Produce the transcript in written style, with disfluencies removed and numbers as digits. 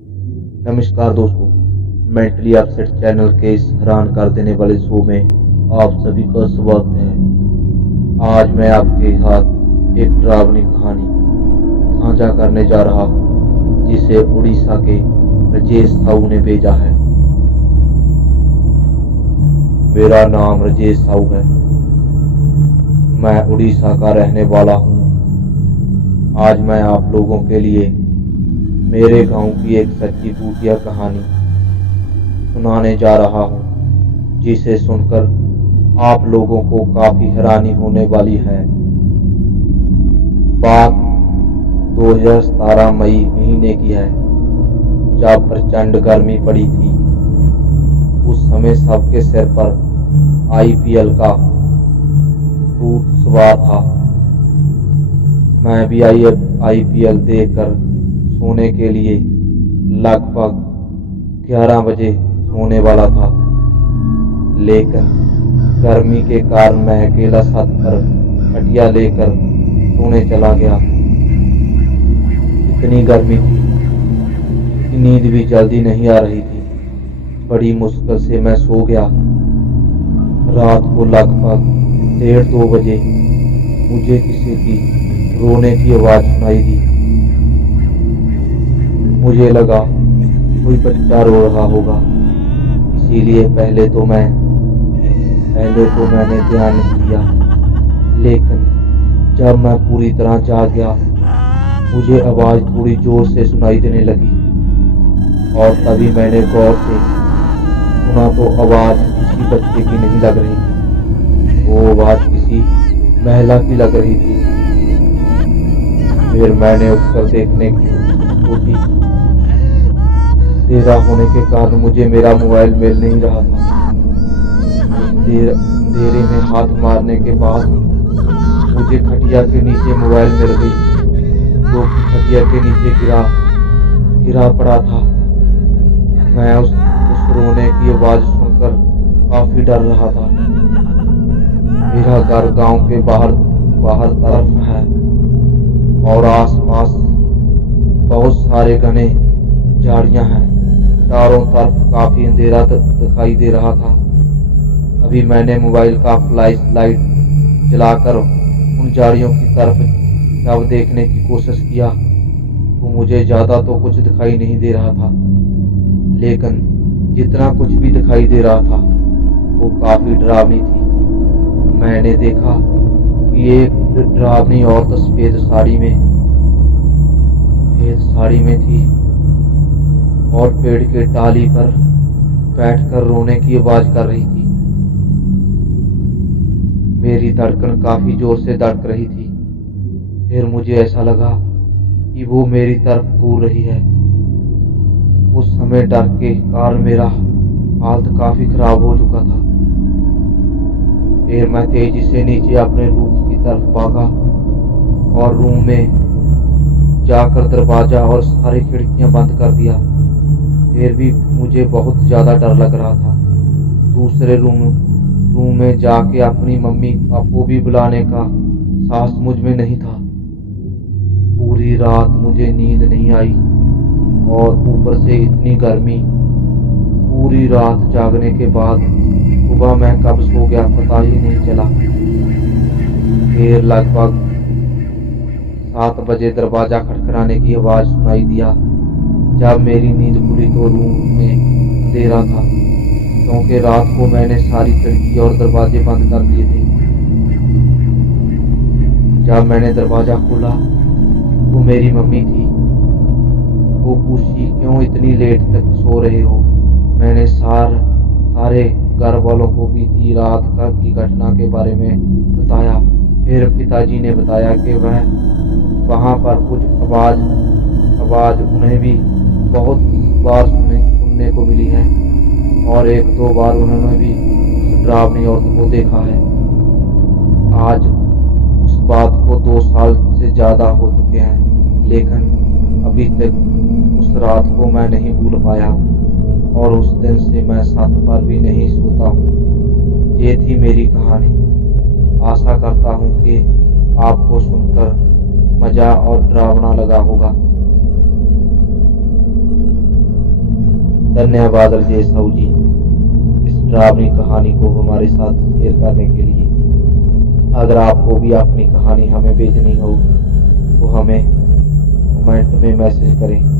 नमस्कार दोस्तों, mentally upset channel के इस हैरान कर देने वाले शो में आप सभी का स्वागत है। आज मैं आपके साथ एक डरावनी कहानी साझा करने जा रहा हूँ, जिसे उड़ीसा के राजेश साहू ने भेजा है। मेरा नाम राजेश साहू है। मैं उड़ीसा का रहने वाला हूँ। आज मैं आप लोगों के लिए मेरे गांव की एक सच्ची भूतिया कहानी सुनाने जा रहा हूँ, जिसे सुनकर आप लोगों को काफी हैरानी होने वाली है। बात 2017 मई महीने की है, जब प्रचंड गर्मी पड़ी थी। उस समय सबके सिर पर IPL का भूत सवार था। मैं भी IPL देखकर सोने के लिए लगभग 11 बजे सोने वाला था, लेकिन गर्मी के कारण मैं अकेला छत पर खटिया लेकर सोने चला गया। इतनी गर्मी थी कि नींद भी जल्दी नहीं आ रही थी। बड़ी मुश्किल से मैं सो गया। रात को लगभग 1:30-2 बजे मुझे किसी की रोने की आवाज सुनाई दी। मुझे लगा कोई बच्चा रो रहा होगा, इसीलिए पहले तो मैंने ध्यान नहीं दिया। लेकिन जब मैं पूरी तरह जाग गया, मुझे आवाज थोड़ी जोर से सुनाई देने लगी, और तभी मैंने गौर से सुना तो आवाज किसी बच्चे की नहीं लग रही थी। वो आवाज किसी महिला की लग रही थी। फिर मैंने उठकर देखने की कोशिश। अंधेरा होने के कारण मुझे मेरा मोबाइल मिल नहीं रहा था। अंधेरे में हाथ मारने के बाद मुझे खटिया के नीचे मोबाइल मिल गई, जो कि खटिया के नीचे गिरा पड़ा था। मैं उस रोने की आवाज सुनकर काफी डर रहा था। मेरा घर गांव के बाहर तरफ है, और आसपास बहुत सारे घने झाड़ियां हैं। चारों तरफ काफी अंधेरा दिखाई दे रहा था। अभी मैंने मोबाइल का फ्लैश लाइट जलाकर उन झाड़ियों की तरफ जब देखने की कोशिश किया, तो मुझे ज्यादा तो कुछ दिखाई नहीं दे रहा था। लेकिन जितना कुछ भी दिखाई दे रहा था, वो काफी डरावनी थी। मैंने देखा कि एक डरावनी औरत सफेद साड़ी में थी, और पेड़ के डाली पर बैठकर रोने की आवाज कर रही थी। मेरी धड़कन काफी जोर से धड़क रही थी। फिर मुझे ऐसा लगा कि वो मेरी तरफ घूर रही है। उस समय डर के कारण मेरा हालत काफी खराब हो चुका था। फिर मैं तेजी से नीचे अपने रूम की तरफ भागा, और रूम में जाकर दरवाजा और सारी खिड़कियां बंद कर दिया। फिर भी मुझे बहुत ज्यादा डर लग रहा था। दूसरे रूम में जाके अपनी मम्मी पापा को भी बुलाने का साहस मुझ में नहीं था। पूरी रात मुझे नींद नहीं आई, और ऊपर से इतनी गर्मी। पूरी रात जागने के बाद सुबह मैं कब सो गया पता ही नहीं चला। फिर लगभग 7 बजे दरवाजा खटखटाने की आवाज सुनाई दिया। जब मेरी नींद खुली तो रूम में अंधेरा था, क्योंकि रात को मैंने सारी खिड़की और दरवाजे बंद कर दिए थे। जब मैंने दरवाजा खोला तो मेरी मम्मी थी। वो पूछी, क्यों इतनी लेट तक सो रहे हो? मैंने सारे घर वालों को बीती रात की घटना के बारे में बताया। फिर पिताजी ने बताया कि वहां पर कुछ आवाज उन्हें भी बहुत बार सुनने को मिली है, और 1-2 बार उन्होंने भी उस डरावनी औरत को देखा है। आज उस बात को 2 साल से ज्यादा हो चुके हैं, लेकिन अभी तक उस रात को मैं नहीं भूल पाया, और उस दिन से मैं छत पर भी नहीं सोता हूँ। ये थी मेरी कहानी। आशा करता हूँ कि आपको सुनकर मजा और डरावना लगा होगा। धन्यवाद राजेश साहू जी, इस डरावनी कहानी को हमारे साथ शेयर करने के लिए। अगर आपको भी अपनी कहानी हमें भेजनी हो तो हमें कमेंट में मैसेज करें।